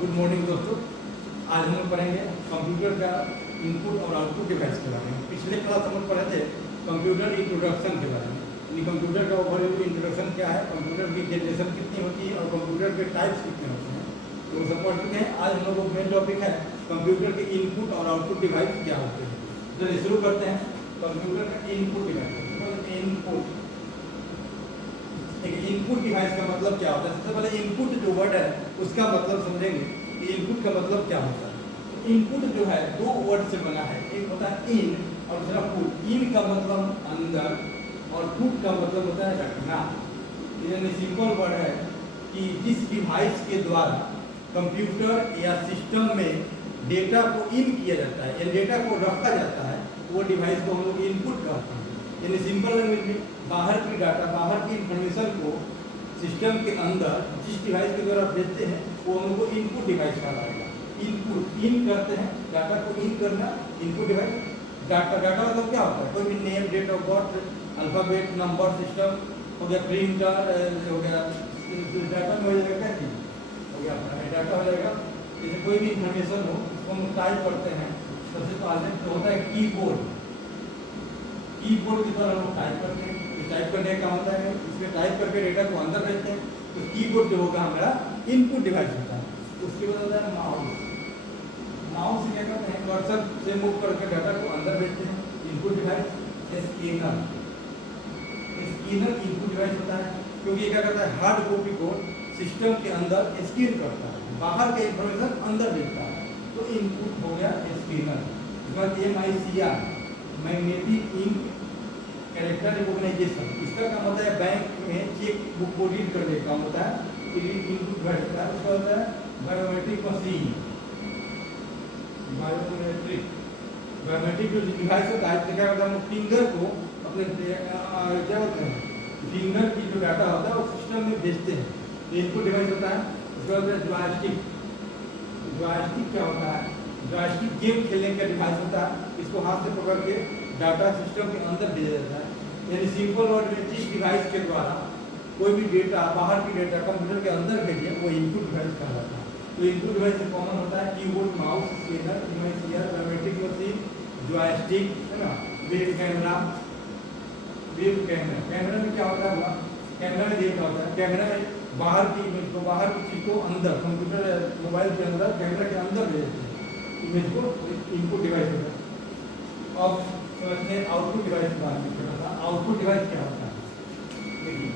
Good morning दोस्तों। आज हम लोग पढ़ेंगे कंप्यूटर का इनपुट और आउटपुट डिवाइस के बारे में। पिछले क्लास हम लोग पढ़े थे कंप्यूटर इंट्रोडक्शन के बारे में, यानी कंप्यूटर का ओवरव्यू इंट्रोडक्शन क्या है, कंप्यूटर की जनरेशन कितनी होती है और कंप्यूटर के टाइप्स कितने होते हैं, तो वो सब पढ़ चुके हैं। आज हम लोग को मेन टॉपिक है कंप्यूटर के इनपुट और आउटपुट डिवाइस क्या होते हैं। चलिए शुरू करते हैं। कंप्यूटर का input device, input input device का मतलब क्या होता है। सबसे पहले इनपुट जो वर्ड है उसका मतलब समझेंगे कि इनपुट का मतलब क्या होता है। इनपुट जो है दो वर्ड से बना है, एक होता है इन और दूसरा पुट। इन का मतलब अंदर और पुट का मतलब होता है रखना। यानी सिंपल वर्ड है कि जिस डिवाइस के द्वारा कंप्यूटर या सिस्टम में डेटा को इन किया जाता है या डेटा को रखा जाता है, वो डिवाइस को हम लोग इनपुट कहते हैं। यानी सिंपल लैंग्वेज में बाहर की डाटा, बाहर की इंफॉर्मेशन को सिस्टम के अंदर जिस डिवाइस के द्वारा भेजते हैं वो हम लोग को इनपुट डिवाइस कहलाएगा। इनपुट इन करते हैं, डाटा को इन करना इनपुट डिवाइस। डाटा मतलब क्या होता है, कोई भी name, date of birth, alphabet, number, system हो गया, प्रिंटर हो गया, डाटा में हो जाएगा। क्या चीज़ हो गया अपना डाटा हो जाएगा। जैसे कोई भी इंफॉर्मेशन हो उसको हम टाइप करते हैं। सबसे पहले तो होता है कीबोर्ड। कीबोर्ड की तरह हम लोग टाइप करते हैं। टाइप करने का होता है इसमें टाइप करके डेटा को अंदर भेजते हैं। तो कीबोर्ड जो होगा हमारा इनपुट डिवाइस होता है। उसके बाद होता है माउस। माउस से क्या करते हैं, कर्सर से मूव करके डाटा को अंदर भेजते हैं, input device. Scanner, scanner input device होता है क्योंकि ये क्या करता है, हार्ड कॉपी को सिस्टम के अंदर स्कैन करता है, बाहर के इंफॉर्मेशन अंदर भेजता है, तो इनपुट हो गया स्कैनर। उसके बाद MICR, magnetic ink character recognisation. इसका काम होता है बैंक में चेक बुक को रीड करने का काम होता है, इनपुट डिवाइस होता है। उसका होता है बायोमेट्रिक मशीन। बायोमेट्रिक जो डिवाइस होता है क्या होता है, फिंगर को अपने क्या होता है, फिंगर की जो डाटा होता है वो सिस्टम में भेजते हैं, इनपुट डिवाइस होता है। उसके बाद जॉयस्टिक। जॉयस्टिक क्या होता है, जॉयस्टिक गेम खेलने का डिवाइस होता है। इसको हाथ से पकड़ के डाटा सिस्टम के अंदर भेजा जाता है। यानी सिंपल वर्ड में जिस डिवाइस के द्वारा कोई भी डेटा, बाहर की डेटा कंप्यूटर के अंदर भेजे वो इनपुट डिवाइस कहलाता है। तो इनपुट डिवाइस से कॉमन होता है keyboard, mouse, scanner, MICR, biometric machine, joystick, है ना, web camera. Web camera, camera में क्या होता है, कैमरा में देखा होता है, कैमरा में बाहर की इमेज को, बाहर की चीज को अंदर कंप्यूटर मोबाइल के अंदर, कैमरा के अंदर भेजते हैं इमेज को, इनपुट डिवाइस होता है। अब समझते हैं आउटपुट डिवाइस के बारे में। आउटपुट डिवाइस क्या होता है, देखिए